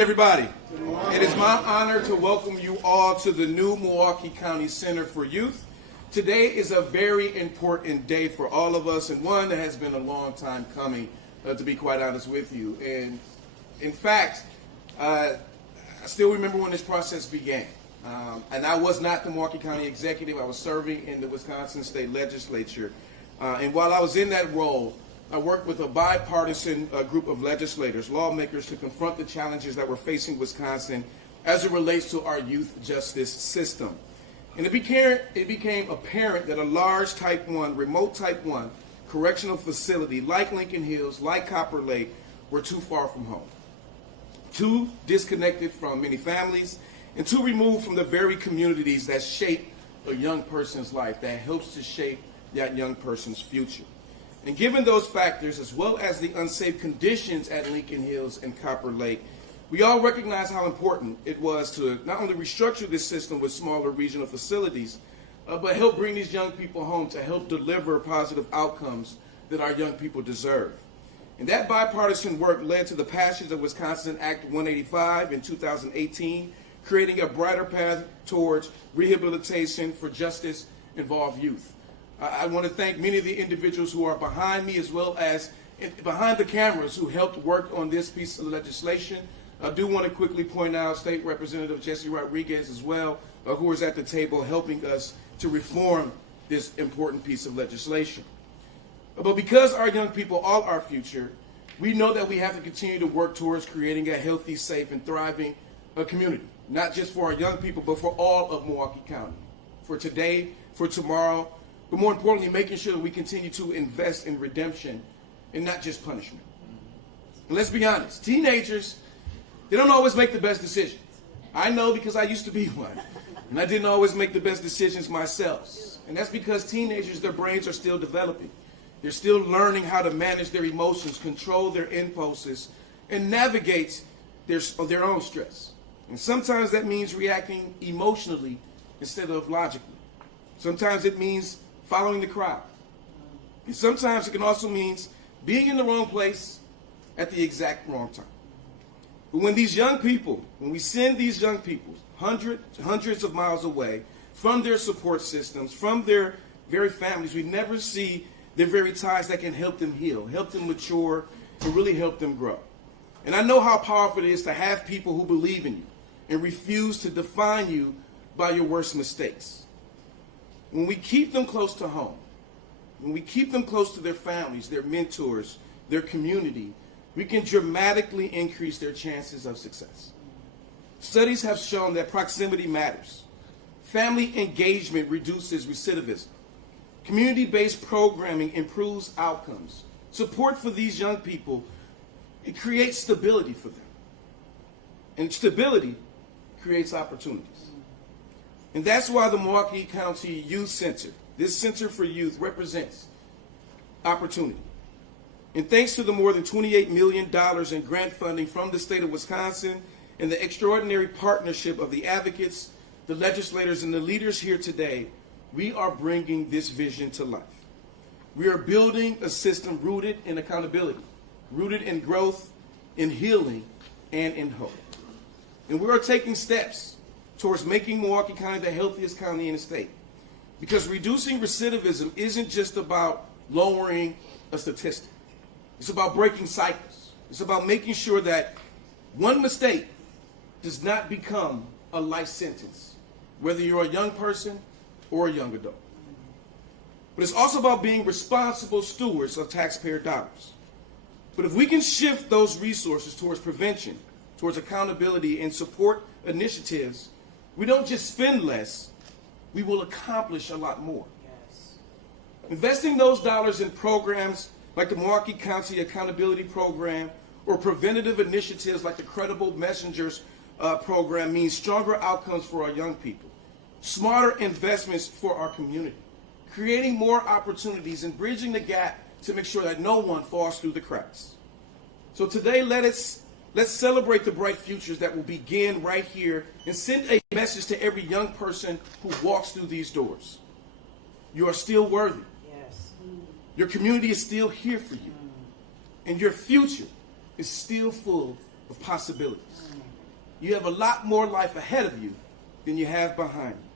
Everybody, it is my honor to welcome you all to the new Milwaukee County Center for Youth. Today is a very important day for all of us, and one that has been a long time coming, to be quite honest with you. And in fact, I still remember when this process began. And I was not the Milwaukee County executive. I was serving in the Wisconsin State Legislature. And while I was in that role, I worked with a bipartisan group of legislators, lawmakers, to confront the challenges that were facing Wisconsin as it relates to our youth justice system. And it became apparent that a large Type 1, remote Type 1 correctional facility like Lincoln Hills, like Copper Lake, were too far from home, too disconnected from many families, and too removed from the very communities that shape a young person's life, that helps to shape that young person's future. And given those factors, as well as the unsafe conditions at Lincoln Hills and Copper Lake, we all recognize how important it was to not only restructure this system with smaller regional facilities, but help bring these young people home to help deliver positive outcomes that our young people deserve. And that bipartisan work led to the passage of Wisconsin Act 185 in 2018, creating a brighter path towards rehabilitation for justice-involved youth. I want to thank many of the individuals who are behind me, as well as behind the cameras, who helped work on this piece of legislation. I do want to quickly point out State Representative Jesse Rodriguez as well, who was at the table helping us to reform this important piece of legislation. But because our young people are our future, we know that we have to continue to work towards creating a healthy, safe, and thriving community, not just for our young people, but for all of Milwaukee County, for today, for tomorrow, but more importantly, making sure that we continue to invest in redemption and not just punishment. And let's be honest, teenagers, they don't always make the best decisions. I know, because I used to be one, and I didn't always make the best decisions myself. And that's because teenagers, their brains are still developing. They're still learning how to manage their emotions, control their impulses, and navigate their own stress. And sometimes that means reacting emotionally instead of logically. Sometimes it means following the crowd. And sometimes it can also mean being in the wrong place at the exact wrong time. But when we send these young people hundreds of miles away from their support systems, from their very families, we never see their very ties that can help them heal, help them mature, and really help them grow. And I know how powerful it is to have people who believe in you and refuse to define you by your worst mistakes. When we keep them close to home, when we keep them close to their families, their mentors, their community, we can dramatically increase their chances of success. Studies have shown that proximity matters. Family engagement reduces recidivism. Community-based programming improves outcomes. Support for these young people, it creates stability for them. And stability creates opportunities. And that's why the Milwaukee County Youth Center, this Center for Youth, represents opportunity. And thanks to the more than $28 million in grant funding from the state of Wisconsin and the extraordinary partnership of the advocates, the legislators, and the leaders here today, we are bringing this vision to life. We are building a system rooted in accountability, rooted in growth, in healing, and in hope. And we are taking steps towards making Milwaukee County the healthiest county in the state. Because reducing recidivism isn't just about lowering a statistic. It's about breaking cycles. It's about making sure that one mistake does not become a life sentence, whether you're a young person or a young adult. But it's also about being responsible stewards of taxpayer dollars. But if we can shift those resources towards prevention, towards accountability, and support initiatives, we don't just spend less, we will accomplish a lot more. Yes. Investing those dollars in programs like the Milwaukee County Accountability Program or preventative initiatives like the Credible Messengers program means stronger outcomes for our young people, smarter investments for our community, creating more opportunities and bridging the gap to make sure that no one falls through the cracks. So today, let's celebrate the bright futures that will begin right here and send a message to every young person who walks through these doors. You are still worthy. Yes. Your community is still here for you. And your future is still full of possibilities. You have a lot more life ahead of you than you have behind you.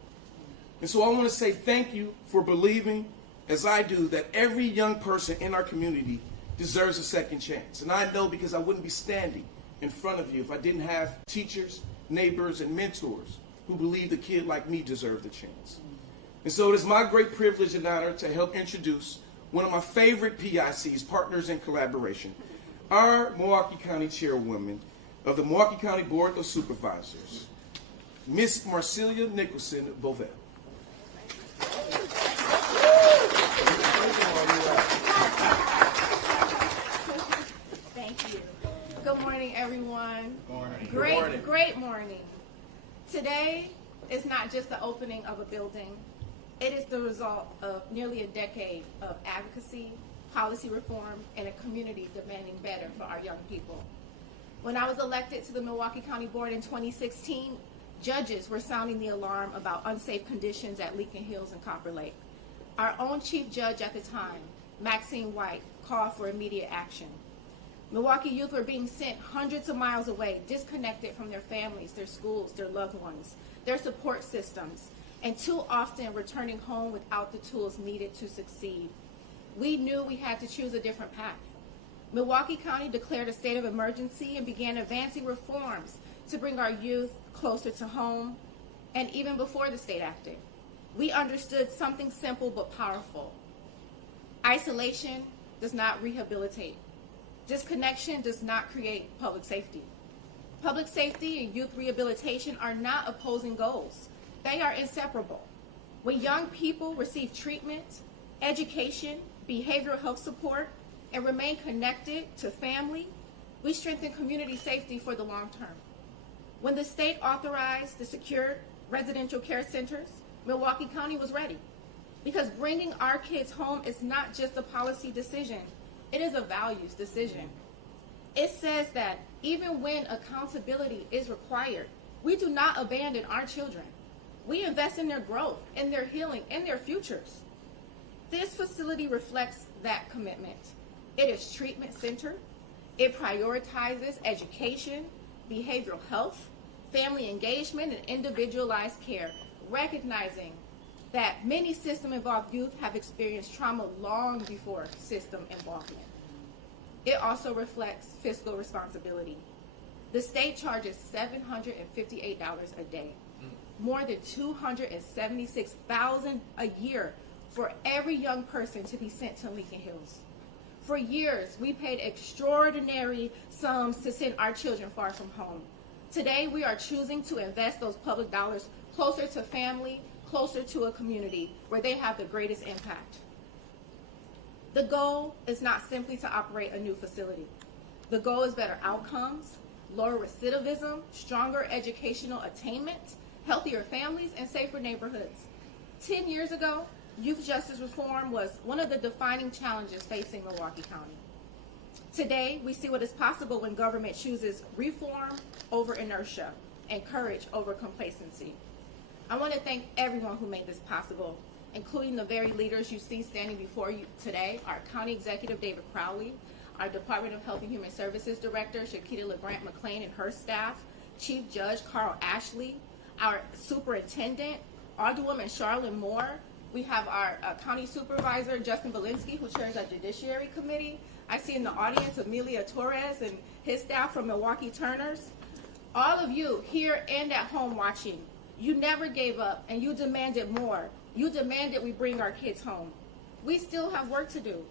And so I want to say thank you for believing, as I do, that every young person in our community deserves a second chance. And I know because I wouldn't be standing in front of you if I didn't have teachers, neighbors, and mentors who believed a kid like me deserved a chance. And so it is my great privilege and honor to help introduce one of my favorite PICs, partners in collaboration, our Milwaukee County Chairwoman of the Milwaukee County Board of Supervisors, Miss Marcelia Nicholson Bovell. Thank you. Good morning, everyone. Morning. Great morning. Today is not just the opening of a building. It is the result of nearly a decade of advocacy, policy reform, and a community demanding better for our young people. When I was elected to the Milwaukee County Board in 2016, judges were sounding the alarm about unsafe conditions at Leakin Hills and Copper Lake. Our own chief judge at the time, Maxine White, called for immediate action. Milwaukee youth were being sent hundreds of miles away, disconnected from their families, their schools, their loved ones, their support systems, and too often returning home without the tools needed to succeed. We knew we had to choose a different path. Milwaukee County declared a state of emergency and began advancing reforms to bring our youth closer to home, and even before the state acted. We understood something simple but powerful. Isolation does not rehabilitate. Disconnection does not create public safety. Public safety and youth rehabilitation are not opposing goals. They are inseparable. When young people receive treatment, education, behavioral health support, and remain connected to family, we strengthen community safety for the long term. When the state authorized the secure residential care centers, Milwaukee County was ready, because bringing our kids home is not just a policy decision, it is a values decision. It says that even when accountability is required, we do not abandon our children. We invest in their growth, in their healing, in their futures. This facility reflects that commitment. It is treatment-centered. It prioritizes education, behavioral health, family engagement, and individualized care, recognizing that many system-involved youth have experienced trauma long before system involvement. It also reflects fiscal responsibility. The state charges $758 a day, more than $276,000 a year for every young person to be sent to Leakin Hills. For years, we paid extraordinary sums to send our children far from home. Today, we are choosing to invest those public dollars closer to family, closer to a community where they have the greatest impact. The goal is not simply to operate a new facility. The goal is better outcomes, lower recidivism, stronger educational attainment, healthier families, and safer neighborhoods. 10 years ago, youth justice reform was one of the defining challenges facing Milwaukee County. Today, we see what is possible when government chooses reform over inertia and courage over complacency. I want to thank everyone who made this possible, including the very leaders you see standing before you today, our County Executive David Crowley, our Department of Health and Human Services Director Shakita LeGrant McClain and her staff, Chief Judge Carl Ashley, our Superintendent, Alderwoman Charlotte Moore. We have our County Supervisor Justin Valinsky, who chairs our Judiciary Committee. I see in the audience Amelia Torres and his staff from Milwaukee Turners. All of you here and at home watching, you never gave up and you demanded more. You demanded we bring our kids home. We still have work to do.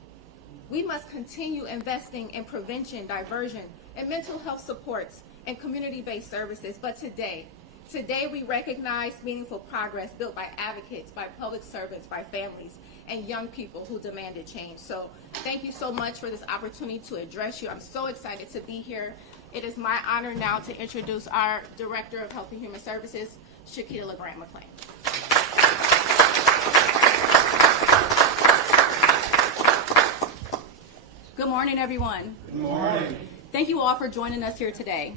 We must continue investing in prevention, diversion, and mental health supports and community-based services. But today we recognize meaningful progress built by advocates, by public servants, by families, and young people who demanded change. So thank you so much for this opportunity to address you. I'm so excited to be here. It is my honor now to introduce our Director of Health and Human Services, Shakita LeGrant McClain. Good morning, everyone. Good morning. Thank you all for joining us here today.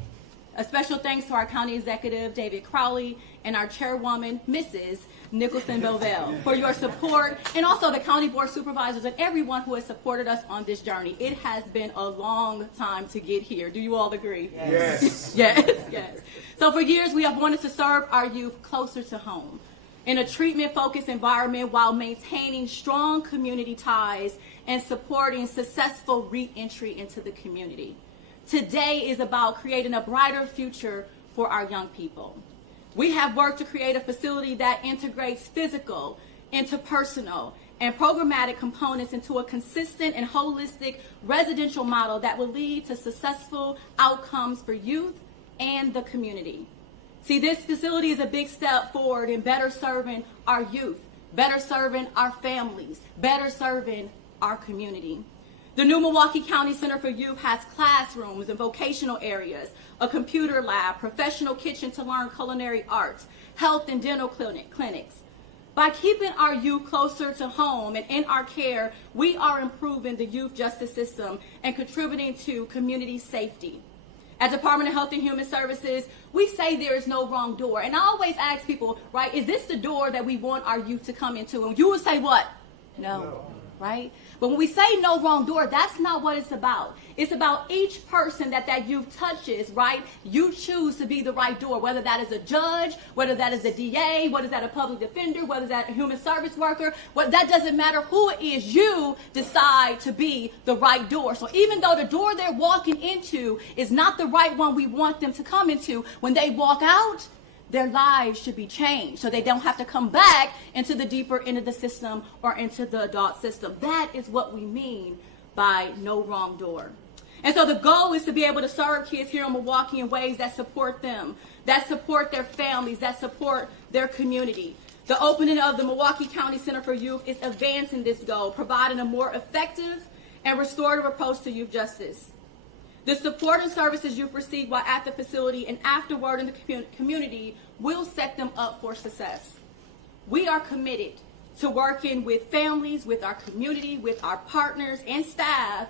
A special thanks to our County Executive, David Crowley, and our Chairwoman, Mrs. Nicholson Bovell, for your support, and also the County Board Supervisors and everyone who has supported us on this journey. It has been a long time to get here. Do you all agree? Yes. Yes, yes. So for years, we have wanted to serve our youth closer to home in a treatment-focused environment while maintaining strong community ties and supporting successful re-entry into the community. Today is about creating a brighter future for our young people. We have worked to create a facility that integrates physical, interpersonal, and programmatic components into a consistent and holistic residential model that will lead to successful outcomes for youth and the community. See, this facility is a big step forward in better serving our youth, better serving our families, better serving our community. The new Milwaukee County Center for Youth has classrooms and vocational areas, a computer lab, professional kitchen to learn culinary arts, health and dental clinics. By keeping our youth closer to home and in our care, we are improving the youth justice system and contributing to community safety. At Department of Health and Human Services, we say there is no wrong door. And I always ask people, right, is this the door that we want our youth to come into? And you would say what? No. Right? But when we say no wrong door, that's not what it's about. It's about each person that youth touches, right? You choose to be the right door, whether that is a judge, whether that is a DA, whether that a public defender, whether that a human service worker, that doesn't matter who it is, you decide to be the right door. So even though the door they're walking into is not the right one we want them to come into, when they walk out, their lives should be changed so they don't have to come back into the deeper end of the system or into the adult system. That is what we mean by no wrong door. And so the goal is to be able to serve kids here in Milwaukee in ways that support them, that support their families, that support their community. The opening of the Milwaukee County Center for Youth is advancing this goal, providing a more effective and restorative approach to youth justice. The support and services youth receive while at the facility and afterward in the community will set them up for success. We are committed to working with families, with our community, with our partners and staff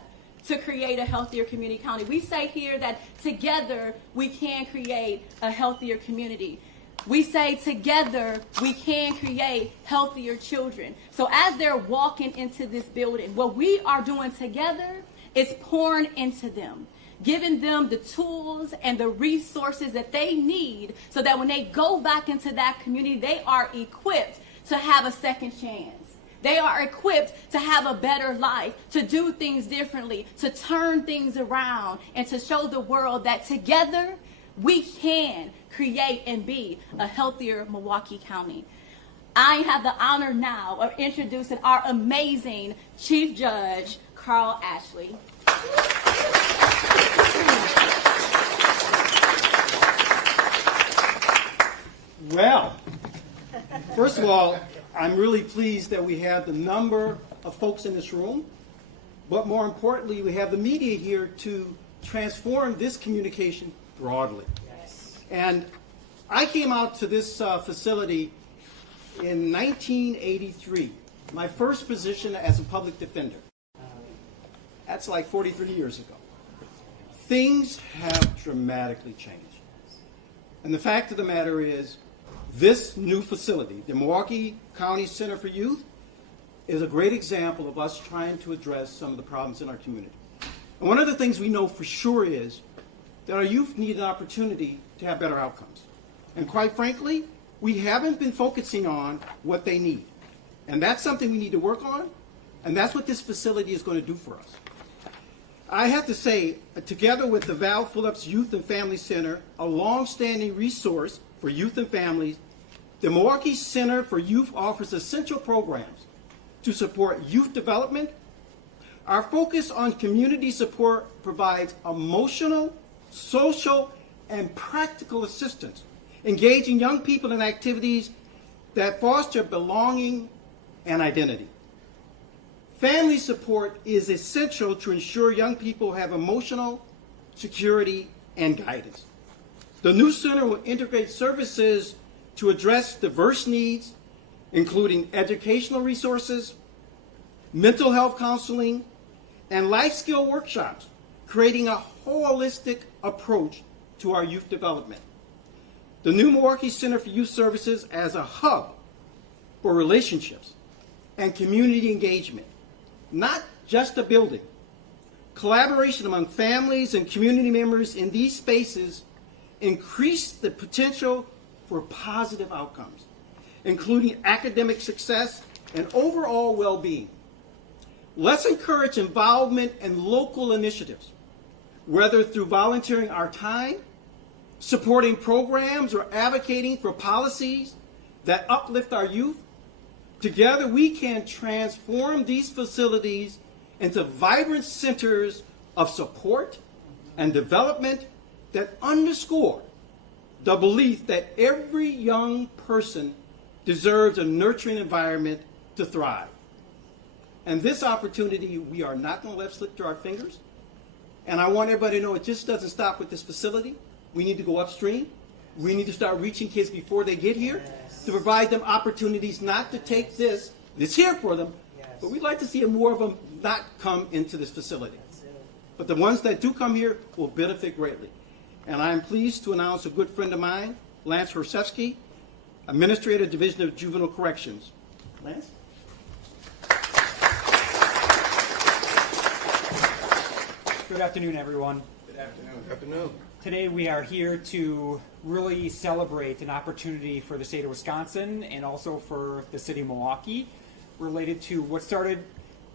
to create a healthier community county. We say here that together we can create a healthier community. We say together we can create healthier children. So as they're walking into this building, what we are doing together is pouring into them, giving them the tools and the resources that they need so that when they go back into that community, they are equipped to have a second chance. They are equipped to have a better life, to do things differently, to turn things around, and to show the world that together we can create and be a healthier Milwaukee County. I have the honor now of introducing our amazing Chief Judge, Carl Ashley. Well, first of all, I'm really pleased that we have the number of folks in this room, but more importantly, we have the media here to transform this communication broadly. Yes. And I came out to this facility in 1983, my first position as a public defender. That's like 43 years ago. Things have dramatically changed. And the fact of the matter is, this new facility, the Milwaukee County Center for Youth, is a great example of us trying to address some of the problems in our community. And one of the things we know for sure is that our youth need an opportunity to have better outcomes. And quite frankly, we haven't been focusing on what they need. And that's something we need to work on, and that's what this facility is going to do for us. I have to say, together with the Val Phillips Youth and Family Center, a long-standing resource for youth and families, the Milwaukee Center for Youth offers essential programs to support youth development. Our focus on community support provides emotional, social, and practical assistance, engaging young people in activities that foster belonging and identity. Family support is essential to ensure young people have emotional security and guidance. The new center will integrate services to address diverse needs, including educational resources, mental health counseling, and life skill workshops, creating a holistic approach to our youth development. The new Milwaukee Center for Youth Services as a hub for relationships and community engagement, not just a building. Collaboration among families and community members in these spaces increase the potential for positive outcomes, including academic success and overall well-being. Let's encourage involvement in local initiatives, whether through volunteering our time, supporting programs, or advocating for policies that uplift our youth. Together, we can transform these facilities into vibrant centers of support and development that underscore the belief that every young person deserves a nurturing environment to thrive. And this opportunity, we are not going to let slip through our fingers. And I want everybody to know it just doesn't stop with this facility. We need to go upstream. We need to start reaching kids before they get here to provide them opportunities not to take this. It's here for them, but we'd like to see more of them not come into this facility. But the ones that do come here will benefit greatly. And I am pleased to announce a good friend of mine, Lance Horsevsky, Administrator, Division of Juvenile Corrections. Lance? Good afternoon, everyone. Good afternoon. Good afternoon. Today we are here to really celebrate an opportunity for the state of Wisconsin and also for the city of Milwaukee related to what started,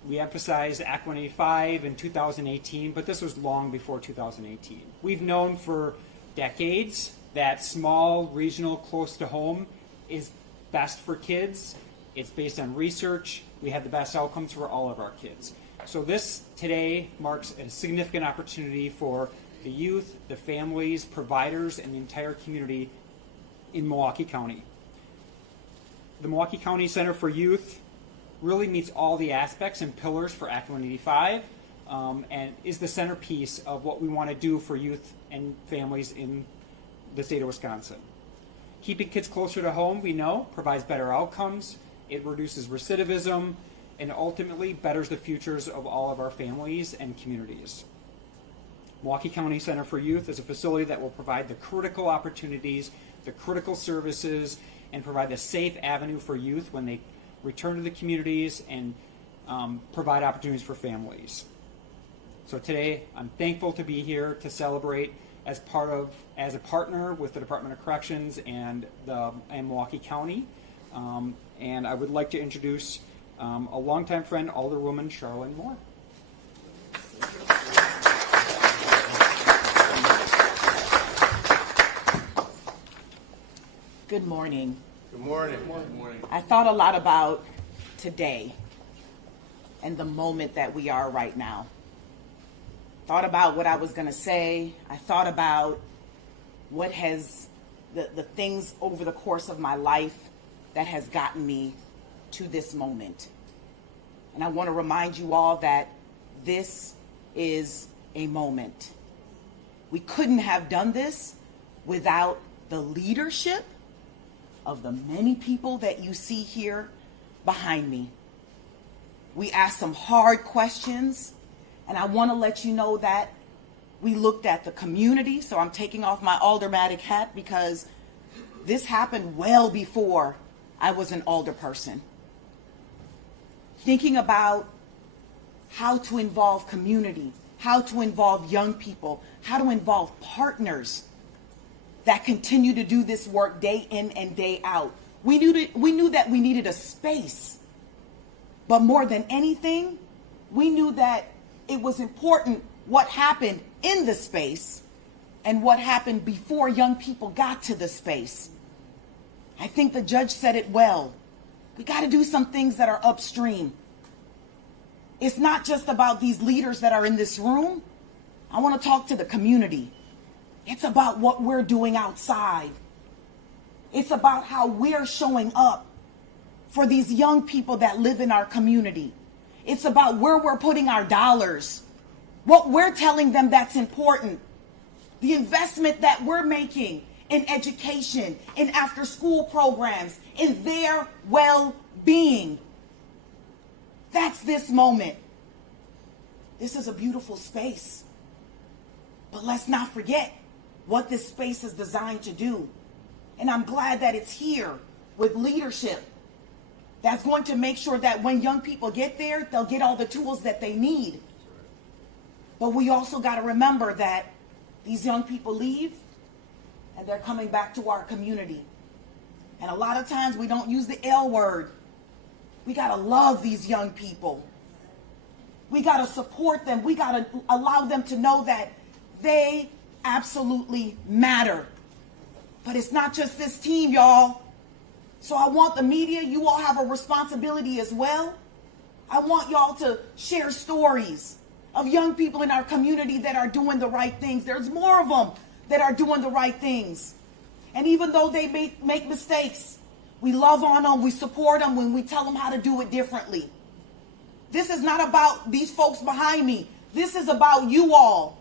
we emphasized Act 185 in 2018, but this was long before 2018. We've known for decades that small, regional, close to home is best for kids. It's based on research. We have the best outcomes for all of our kids. So this today marks a significant opportunity for the youth, the families, providers, and the entire community in Milwaukee County. The Milwaukee County Center for Youth really meets all the aspects and pillars for Act 185 and is the centerpiece of what we want to do for youth and families in the state of Wisconsin. Keeping kids closer to home, we know, provides better outcomes, it reduces recidivism, and ultimately betters the futures of all of our families and communities. Milwaukee County Center for Youth is a facility that will provide the critical opportunities, the critical services, and provide a safe avenue for youth when they return to the communities and provide opportunities for families. So today, I'm thankful to be here to celebrate as a partner with the Department of Corrections and Milwaukee County. And I would like to introduce a longtime friend, Alderwoman Charlene Moore. Good morning. Good morning. Good morning. I thought a lot about today and the moment that we are right now. Thought about what I was going to say. I thought about what has the things over the course of my life that has gotten me to this moment. And I want to remind you all that this is a moment. We couldn't have done this without the leadership of the many people that you see here behind me. We asked some hard questions, and I want to let you know that we looked at the community. So I'm taking off my aldermanic hat because this happened well before I was an alderperson. Thinking about how to involve community, how to involve young people, how to involve partners that continue to do this work day in and day out. We knew that we needed a space, but more than anything, we knew that it was important what happened in the space and what happened before young people got to the space. I think the judge said it well. We got to do some things that are upstream. It's not just about these leaders that are in this room. I want to talk to the community. It's about what we're doing outside. It's about how we're showing up for these young people that live in our community. It's about where we're putting our dollars, what we're telling them that's important, the investment that we're making in education, in after-school programs, in their well-being. That's this moment. This is a beautiful space. But let's not forget what this space is designed to do. And I'm glad that it's here with leadership that's going to make sure that when young people get there, they'll get all the tools that they need. But we also got to remember that these young people leave, and they're coming back to our community. And a lot of times we don't use the L word. We got to love these young people. We got to support them. We got to allow them to know that they absolutely matter. But it's not just this team, y'all. So I want the media, you all have a responsibility as well. I want y'all to share stories of young people in our community that are doing the right things. There's more of them that are doing the right things. And even though they make mistakes, we love on them, we support them when we tell them how to do it differently. This is not about these folks behind me. This is about you all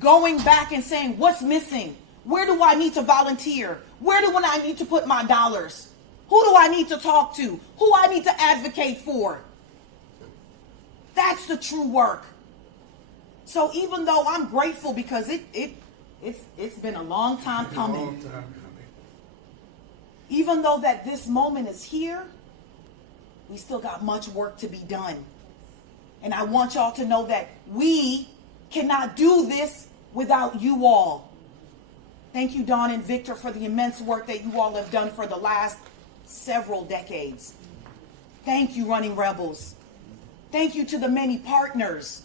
going back and saying, what's missing? Where do I need to volunteer? Where do I need to put my dollars? Who do I need to talk to? Who I need to advocate for? That's the true work. So even though I'm grateful because it's been a long time coming. Even though that this moment is here, we still got much work to be done. And I want y'all to know that we cannot do this without you all. Thank you, Dawn and Victor, for the immense work that you all have done for the last several decades. Thank you, Running Rebels. Thank you to the many partners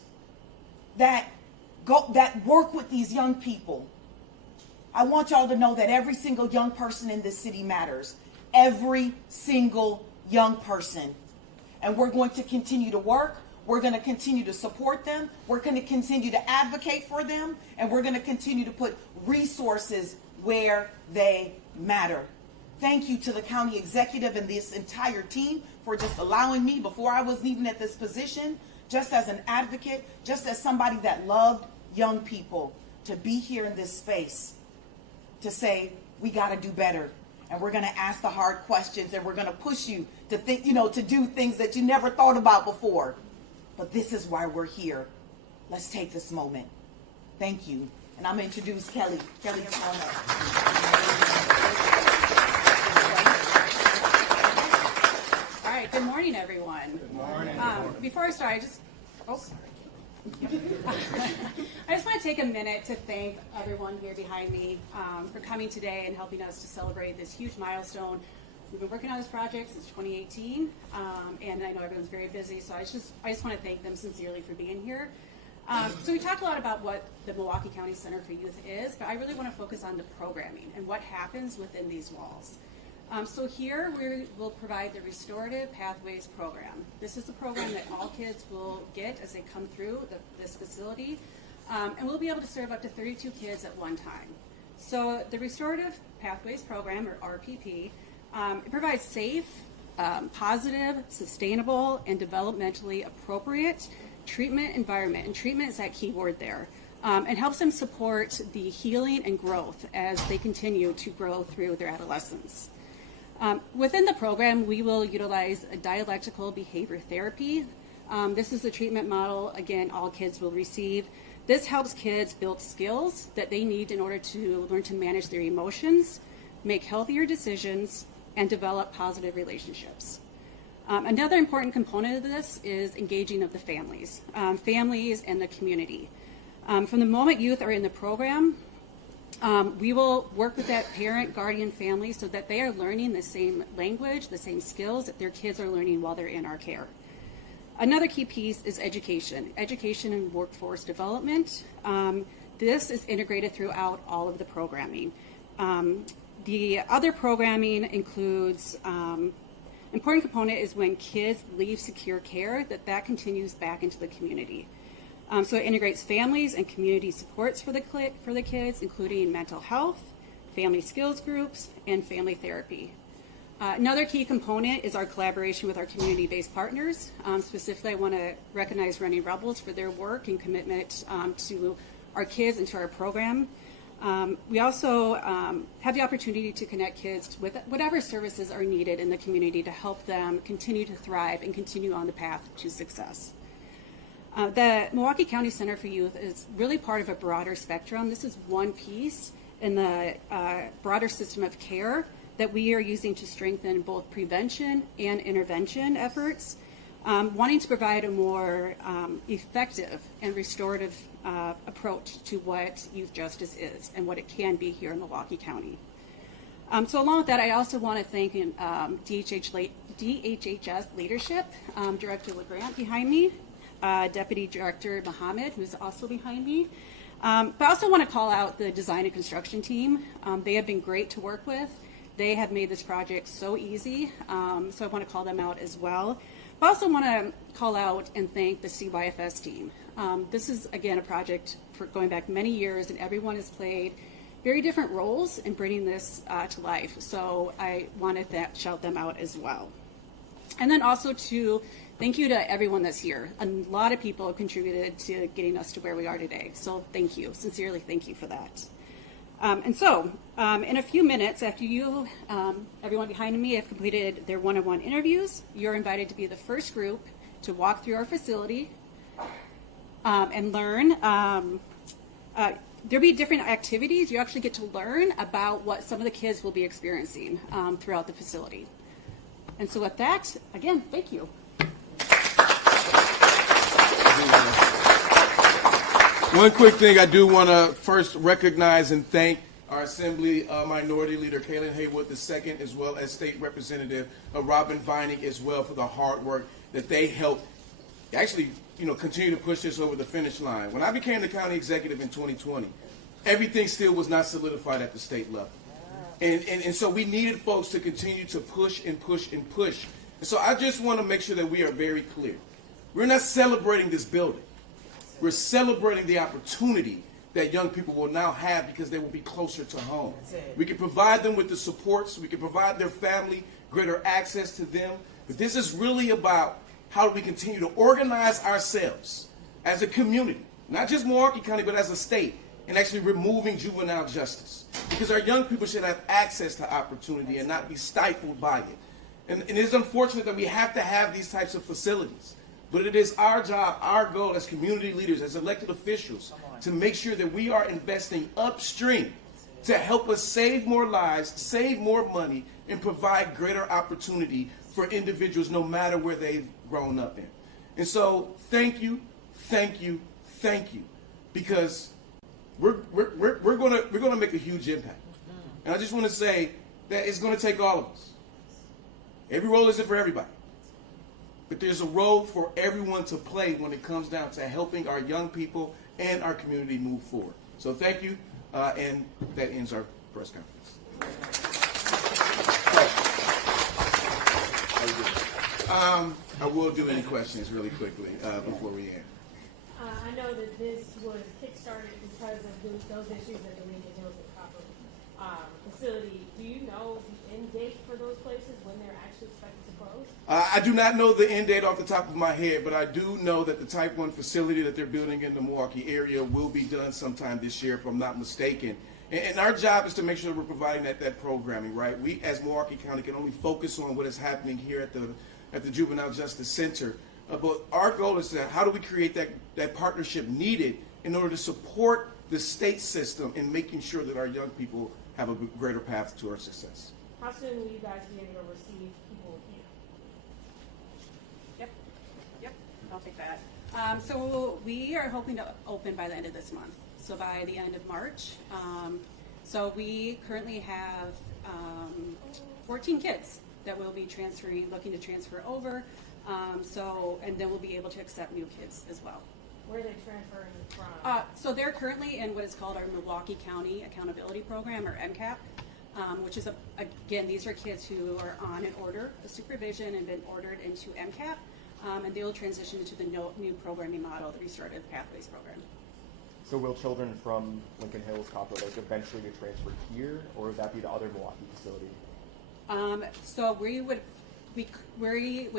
that work with these young people. I want y'all to know that every single young person in this city matters. Every single young person. And we're going to continue to work. We're going to continue to support them. We're going to continue to advocate for them. And we're going to continue to put resources where they matter. Thank you to the county executive and this entire team for just allowing me, before I was even at this position, just as an advocate, just as somebody that loved young people, to be here in this space to say, we got to do better. And we're going to ask the hard questions, and we're going to push you to think, to do things that you never thought about before. But this is why we're here. Let's take this moment. Thank you. And I'm going to introduce Kelly. Kelly, come on up. All right, good morning, everyone. Good morning. Before I start, I just want to take a minute to thank everyone here behind me for coming today and helping us to celebrate this huge milestone. We've been working on this project since 2018, and I know everyone's very busy, so I just want to thank them sincerely for being here. So we talked a lot about what the Milwaukee County Center for Youth is, but I really want to focus on the programming and what happens within these walls. So here we will provide the Restorative Pathways program. This is the program that all kids will get as they come through this facility, and we'll be able to serve up to 32 kids at one time. So the Restorative Pathways program, or RPP, it provides safe, positive, sustainable, and developmentally appropriate treatment environment, and treatment is that key word there, and helps them support the healing and growth as they continue to grow through their adolescence. Within the program, we will utilize a dialectical behavior therapy. This is the treatment model, again, all kids will receive. This helps kids build skills that they need in order to learn to manage their emotions, make healthier decisions, and develop positive relationships. Another important component of this is engaging of the families and the community. From the moment youth are in the program, we will work with that parent, guardian, family so that they are learning the same language, the same skills that their kids are learning while they're in our care. Another key piece is education and workforce development. This is integrated throughout all of the programming. The other programming includes, important component is when kids leave secure care, that continues back into the community. So it integrates families and community supports for the kids, including mental health, family skills groups, and family therapy. Another key component is our collaboration with our community-based partners. Specifically, I want to recognize Running Rebels for their work and commitment to our kids and to our program. We also have the opportunity to connect kids with whatever services are needed in the community to help them continue to thrive and continue on the path to success. The Milwaukee County Center for Youth is really part of a broader spectrum. This is one piece in the broader system of care that we are using to strengthen both prevention and intervention efforts. wanting to provide a more effective and restorative approach to what youth justice is and what it can be here in Milwaukee County. So along with that, I also want to thank DHHS leadership, Director LeGrant behind me, Deputy Director Mohammed, who's also behind me. But I also want to call out the design and construction team. They have been great to work with. They have made this project so easy, so I want to call them out as well. But I also want to call out and thank the CYFS team. This is, again, a project for going back many years, and everyone has played very different roles in bringing this to life. So I wanted to shout them out as well. And then also to thank you to everyone that's here. A lot of people have contributed to getting us to where we are today. So thank you, sincerely thank you for that. And so, in a few minutes, after you, everyone behind me, have completed their one-on-one interviews, you're invited to be the first group to walk through our facility and learn. There'll be different activities. You actually get to learn about what some of the kids will be experiencing throughout the facility. And so with that, again, thank you. One quick thing, I do want to first recognize and thank our Assembly Minority Leader Kaylin Haywood II, as well as State Representative Robin Vining as well, for the hard work that they helped actually, continue to push this over the finish line. When I became the county executive in 2020, everything still was not solidified at the state level. And so we needed folks to continue to push and push and push. And so I just want to make sure that we are very clear. We're not celebrating this building. We're celebrating the opportunity that young people will now have because they will be closer to home. We can provide them with the supports. We can provide their family greater access to them. But this is really about how do we continue to organize ourselves as a community, not just Milwaukee County, but as a state, and actually removing juvenile justice. Because our young people should have access to opportunity and not be stifled by it. And it is unfortunate that we have to have these types of facilities. But it is our job, our goal as community leaders, as elected officials, to make sure that we are investing upstream to help us save more lives, save more money, and provide greater opportunity for individuals no matter where they've grown up in. And so thank you, thank you, thank you, because we're gonna make a huge impact. And I just want to say that it's going to take all of us. Every role isn't for everybody. But there's a role for everyone to play when it comes down to helping our young people and our community move forward. So thank you, and that ends our press conference. I will do any questions really quickly before we end. I know that this was kickstarted because of those issues at the Lincoln Hills and Copper facility. Do you know the end date for those places, when they're actually expected to close? I do not know the end date off the top of my head, but I do know that the Type 1 facility that they're building in the Milwaukee area will be done sometime this year, if I'm not mistaken. And our job is to make sure that we're providing that programming, right? We, as Milwaukee County, can only focus on what is happening here at the Juvenile Justice Center. But our goal is that how do we create that partnership needed in order to support the state system in making sure that our young people have a greater path to our success. How soon will you guys be able to receive people here? Yep, I'll take that. So we are hoping to open by the end of this month, so by the end of March. So we currently have 14 kids that will be looking to transfer over. And then we'll be able to accept new kids as well. Where are they transferring from? So they're currently in what is called our Milwaukee County Accountability Program, or MCAP, which is, again, these are kids who are on an order of supervision and been ordered into MCAP, and they will transition into the new programming model, the Restorative Pathways Program. So will children from Lincoln Hills, Copper Lake eventually get transferred here, or would that be the other Milwaukee facility? So we would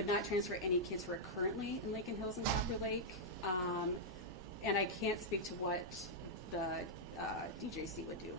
not transfer any kids who are currently in Lincoln Hills and Copper Lake, and I can't speak to what the DJC would do.